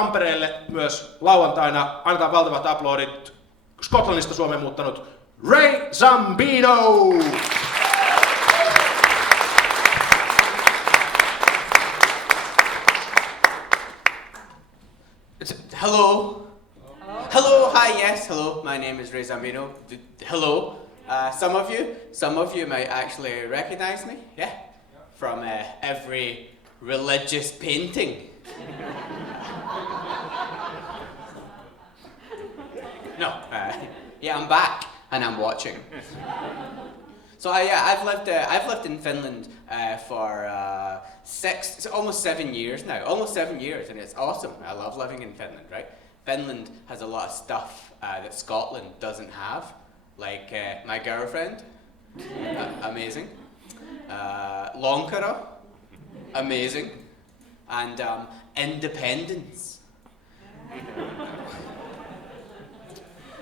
Tampereelle myös lauantaina. Annetaan valtavat aplodit Skotlannista Suomeen muuttanut Ray Zambino! Hello. Hello, hi, yes, hello. My name is Ray Zambino. Hello. Some of you might actually recognize me, yeah? From every religious painting. No, yeah, I'm back and I'm watching. So I've lived in Finland for almost 7 years now. Almost 7 years, and it's awesome. I love living in Finland, right? Finland has a lot of stuff that Scotland doesn't have, like my girlfriend, amazing. Lonkero, amazing, and independence.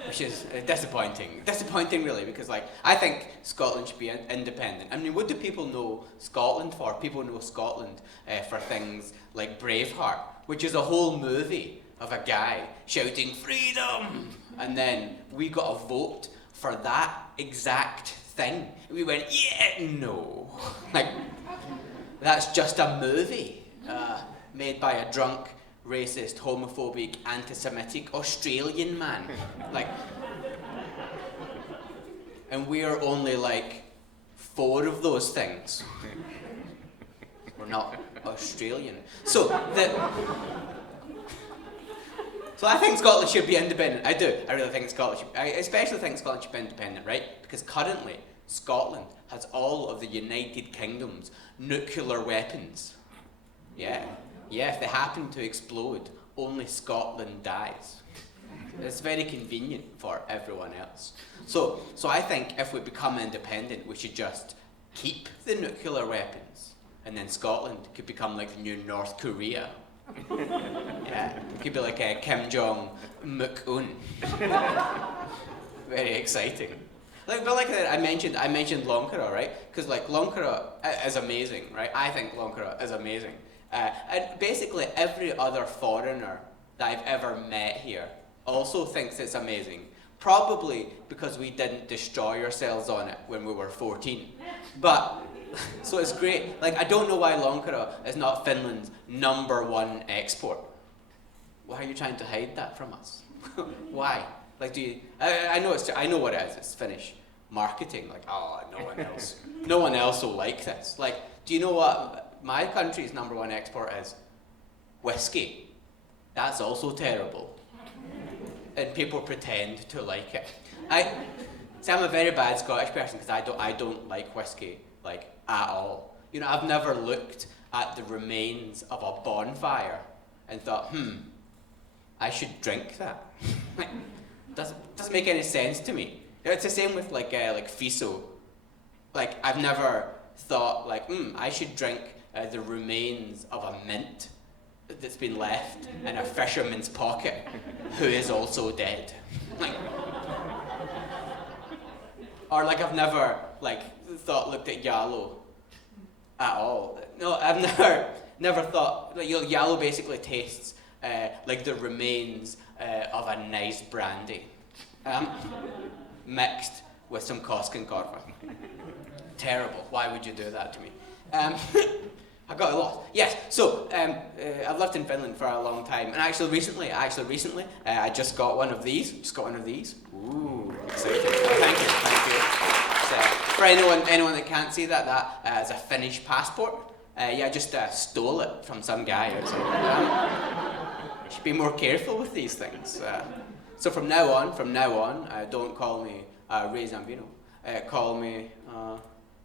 Which is disappointing. Disappointing, really, because I think Scotland should be independent. I mean, what do people know Scotland for? People know Scotland for things like Braveheart, which is a whole movie of a guy shouting freedom, and then we got a vote for that exact thing. We went, yeah, no, that's just a movie made by a drunk, racist, homophobic, anti-Semitic Australian man. And we're only 4 of those things. We're not Australian. So I think Scotland should be independent. I do. I really think I especially think Scotland should be independent, right? Because currently, Scotland has all of the United Kingdom's nuclear weapons. Yeah. Yeah, if they happen to explode, only Scotland dies. It's very convenient for everyone else. So I think if we become independent, we should just keep the nuclear weapons, and then Scotland could become like the new North Korea. Yeah, it could be like a Kim Jong-un. Very exciting. I mentioned Lonkero, right? Because Lonkero is amazing, right? I think Lonkero is amazing. And basically every other foreigner that I've ever met here also thinks it's amazing. Probably because we didn't destroy ourselves on it when we were 14. But, so it's great. I don't know why Lonkero is not Finland's #1 export. Why are you trying to hide that from us? Why? I know what it is. It's Finnish marketing. No one else will like this. Do you know what my country's #1 export is? Whiskey. That's also terrible. And people pretend to like it. I'm a very bad Scottish person because I don't like whiskey at all. I've never looked at the remains of a bonfire and thought, I should drink that. Doesn't make any sense to me. It's the same with Fiso. I've never thought I should drink the remains of a mint that's been left in a fisherman's pocket who is also dead. Or I've never looked at Yalo at all. No, I've never thought Yalo basically tastes like the remains of a nice brandy, mixed with some Koskenkorva. Terrible. Why would you do that to me? I got lost. Yes. So I've lived in Finland for a long time, and actually recently, I just got one of these. Ooh, exciting! Thank you. For anyone that can't see that is a Finnish passport. I just stole it from some guy or something. Should be more careful with these things. So from now on, don't call me Ray Zambino. Call me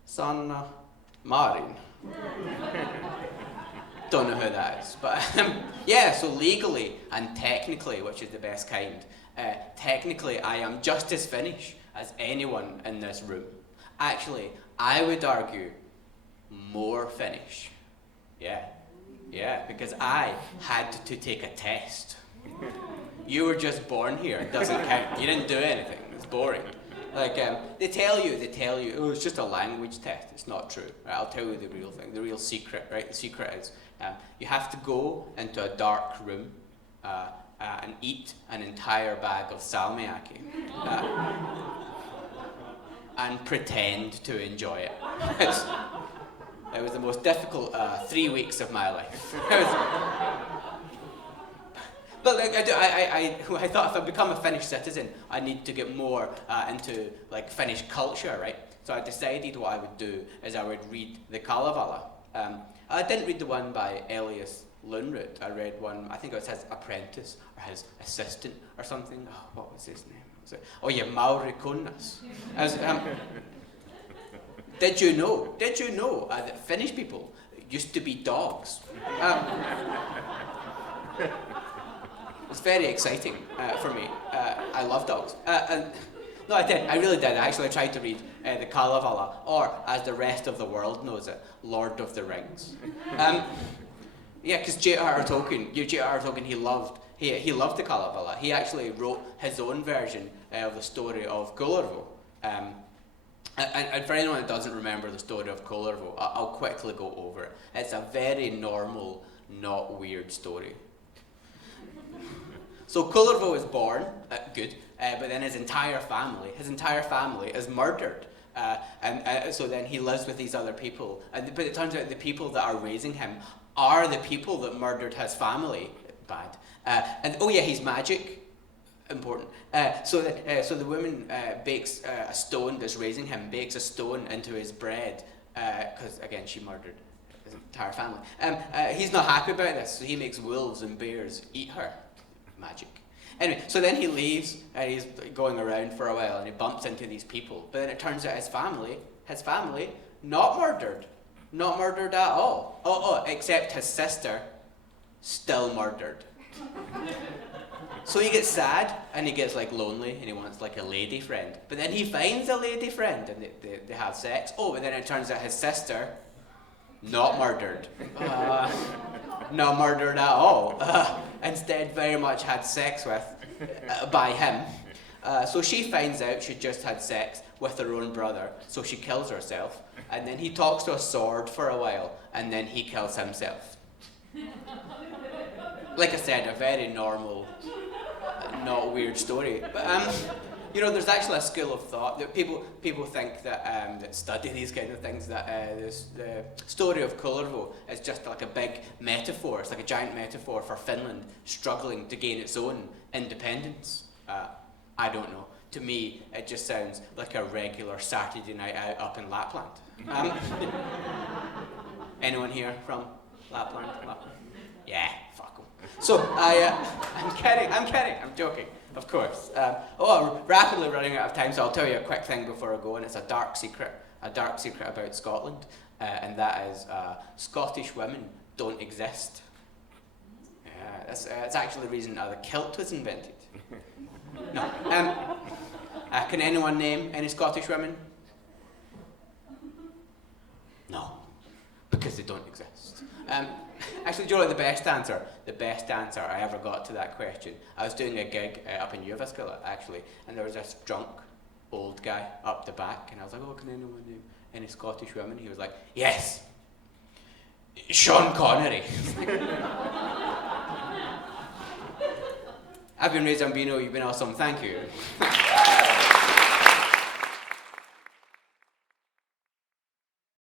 Sanna Marin. Don't know who that is, but so legally and technically, which is the best kind, technically I am just as Finnish as anyone in this room. Actually, I would argue more Finnish. Yeah, because I had to take a test. You were just born here, it doesn't count. You didn't do anything, it's boring. They tell you, oh, it's just a language test. It's not true. Right? I'll tell you the real thing, the real secret, right? The secret is you have to go into a dark room and eat an entire bag of salmiakki and pretend to enjoy it. It was the most difficult 3 weeks of my life. But like, I thought if I become a Finnish citizen, I need to get more into like Finnish culture, right? So I decided what I would do is I would read the Kalevala. I didn't read the one by Elias Lönnrot. I read one, I think it was his apprentice or his assistant or something. Oh, what was his name? Oh yeah, Mauri Kunnas. Did you know that Finnish people used to be dogs? It's very exciting for me. I love dogs. No, I did. I really did. Actually, I tried to read the Kalevala, or as the rest of the world knows it, Lord of the Rings. Yeah, because J.R.R. Tolkien, he loved the Kalevala. He actually wrote his own version of the story of Kullervo. And for anyone that doesn't remember the story of Kullervo, I'll quickly go over it. It's a very normal, not weird story. So Kullervo is born, good, but then his entire family is murdered. And so then he lives with these other people. But it turns out the people that are raising him are the people that murdered his family. Bad. And oh yeah, he's magic. Important. So the woman bakes a stone that's raising him, bakes a stone into his bread, because again she murdered his entire family. He's not happy about this, so he makes wolves and bears eat her. Magic. Anyway, so then he leaves and he's going around for a while and he bumps into these people. But then it turns out his family, not murdered at all. Oh, except his sister, still murdered. So he gets sad and he gets like lonely and he wants like a lady friend. But then he finds a lady friend and they have sex. Oh, but then it turns out his sister, not murdered. Not murdered at all. Instead, very much had sex with by him. So she finds out she just had sex with her own brother, so she kills herself. And then he talks to a sword for a while, and then he kills himself. Like I said, a very normal, not weird story. But there's actually a school of thought that people think that study these kind of things that the story of Kullervo is just like a big metaphor. It's like a giant metaphor for Finland struggling to gain its own independence. I don't know. To me, it just sounds like a regular Saturday night out up in Lapland. Anyone here from Lapland? Yeah, fuck them. So I'm kidding, I'm joking. Of course. I'm rapidly running out of time, so I'll tell you a quick thing before I go, and it's a dark secret about Scotland, and that is Scottish women don't exist. It's actually the reason the kilt was invented. No. Can anyone name any Scottish women? No, because they don't exist. Actually, do you know what the best answer I ever got to that question? I was doing a gig up in Jyväskylä, actually, and there was this drunk old guy up the back, and I was like, oh, can anyone name any Scottish women? He was like, yes, Sean Connery. I've been Ray Zambino, you've been awesome, thank you.